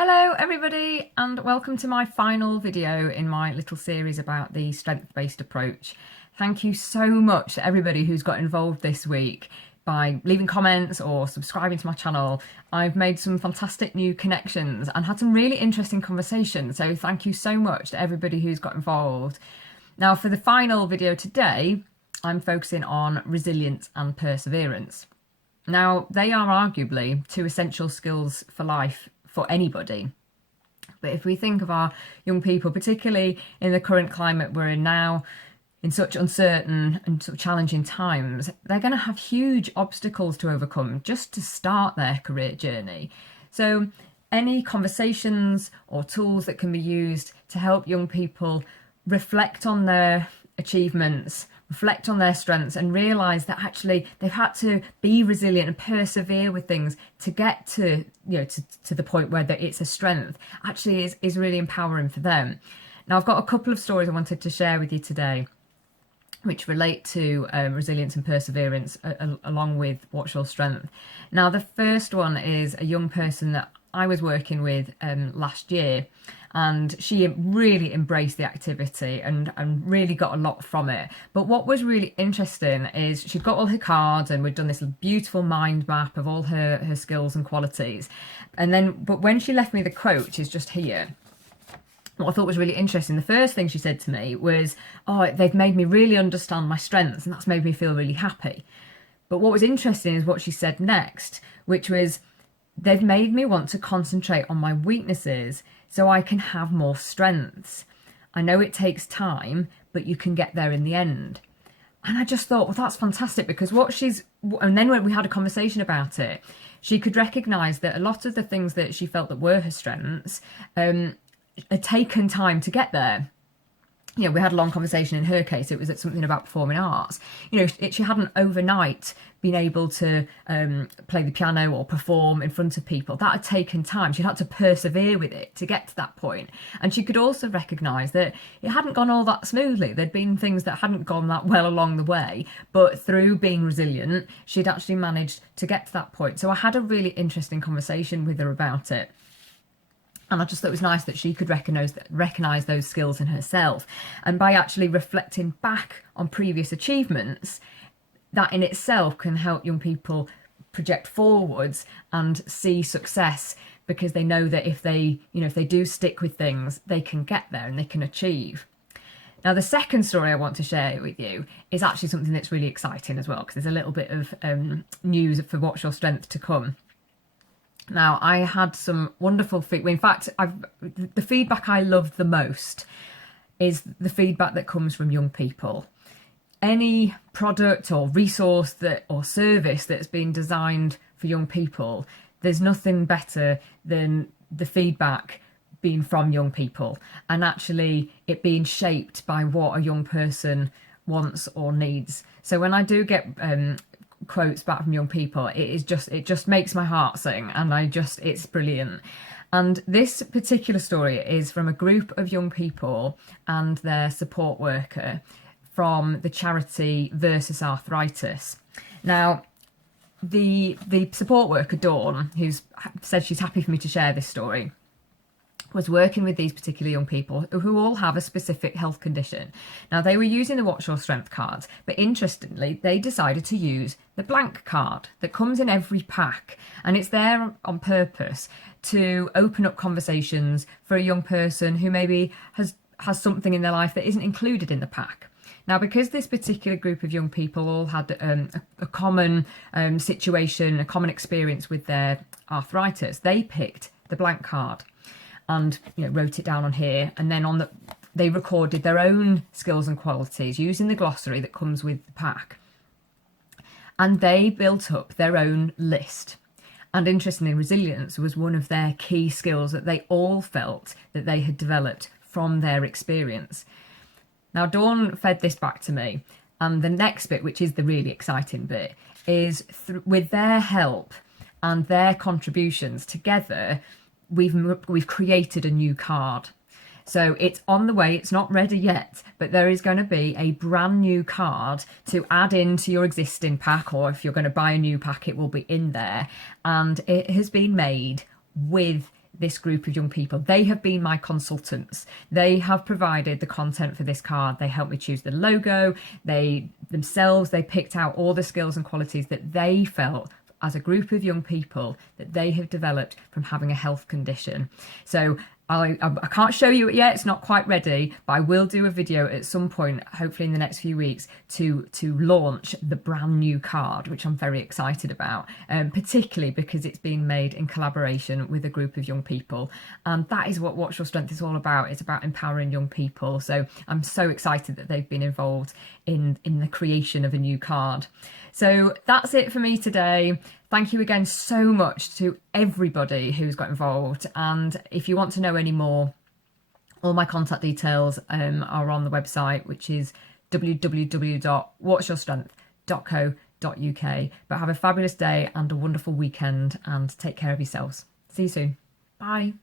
Hello everybody and welcome to my final video in my little series about the strength-based approach. Thank you so much to everybody who's got involved this week by leaving comments or subscribing to my channel. I've made some fantastic new connections and had some really interesting conversations, so thank you so much to everybody who's got involved. Now for the final video today, I'm focusing on resilience and perseverance. Now they are arguably two essential skills for life for anybody. But if we think of our young people, particularly in the current climate we're in now, in such uncertain and sort of challenging times, they're going to have huge obstacles to overcome just to start their career journey. So any conversations or tools that can be used to help young people reflect on their achievements, reflect on their strengths and realise that actually they've had to be resilient and persevere with things to get to, to the point where it's a strength, actually is really empowering for them. Now I've got a couple of stories I wanted to share with you today which relate to resilience and perseverance along with What's Your Strength. Now the first one is a young person that I was working with last year, and she really embraced the activity and really got a lot from it. But what was really interesting is she'd got all her cards and we'd done this beautiful mind map of all her skills and qualities. But when she left me the quote, which is just here, what I thought was really interesting, the first thing she said to me was, "Oh, they've made me really understand my strengths and that's made me feel really happy." But what was interesting is what she said next, which was, "They've made me want to concentrate on my weaknesses so I can have more strengths. I know it takes time, but you can get there in the end." And I just thought, well, that's fantastic, because and then when we had a conversation about it, she could recognise that a lot of the things that she felt that were her strengths had taken time to get there. We had a long conversation in her case. It was something about performing arts. She hadn't overnight been able to play the piano or perform in front of people. That had taken time. She'd had to persevere with it to get to that point. And she could also recognise that it hadn't gone all that smoothly. There'd been things that hadn't gone that well along the way, but through being resilient, she'd actually managed to get to that point. So I had a really interesting conversation with her about it. And I just thought it was nice that she could recognise those skills in herself. And by actually reflecting back on previous achievements, that in itself can help young people project forwards and see success, because they know that if they do stick with things, they can get there and they can achieve. Now, the second story I want to share with you is actually something that's really exciting as well, because there's a little bit of news for What's Your Strength to come. Now, I had some wonderful feedback. In fact, the feedback I love the most is the feedback that comes from young people. Any product or resource or service that's been designed for young people, there's nothing better than the feedback being from young people and actually it being shaped by what a young person wants or needs. So when I do get quotes back from young people, it just makes my heart sing, and it's brilliant. And this particular story is from a group of young people and their support worker from the charity Versus Arthritis. Now the support worker, Dawn, who's said she's happy for me to share this story, was working with these particular young people who all have a specific health condition. Now, they were using the What's Your Strength cards, but interestingly, they decided to use the blank card that comes in every pack. And it's there on purpose to open up conversations for a young person who maybe has something in their life that isn't included in the pack. Now, because this particular group of young people all had a common situation, a common experience with their arthritis, they picked the blank card and wrote it down on here, and then they recorded their own skills and qualities using the glossary that comes with the pack, and they built up their own list. And interestingly, resilience was one of their key skills that they all felt that they had developed from their experience. Now Dawn fed this back to me, and the next bit, which is the really exciting bit, is with their help and their contributions together, we've created a new card. So it's on the way, it's not ready yet, but there is going to be a brand new card to add into your existing pack, or if you're going to buy a new pack, it will be in there. And it has been made with this group of young people. They have been my consultants. They have provided the content for this card. They helped me choose the logo. They picked out all the skills and qualities that they felt as a group of young people that they have developed from having a health condition. So I can't show you it yet, it's not quite ready, but I will do a video at some point, hopefully in the next few weeks, to launch the brand new card, which I'm very excited about, particularly because it's being made in collaboration with a group of young people. And that is what Watch Your Strength is all about. It's about empowering young people. So I'm so excited that they've been involved in the creation of a new card. So that's it for me today. Thank you again so much to everybody who's got involved. And if you want to know any more, all my contact details are on the website, which is www.watchyourstrength.co.uk. But have a fabulous day and a wonderful weekend, and take care of yourselves. See you soon. Bye.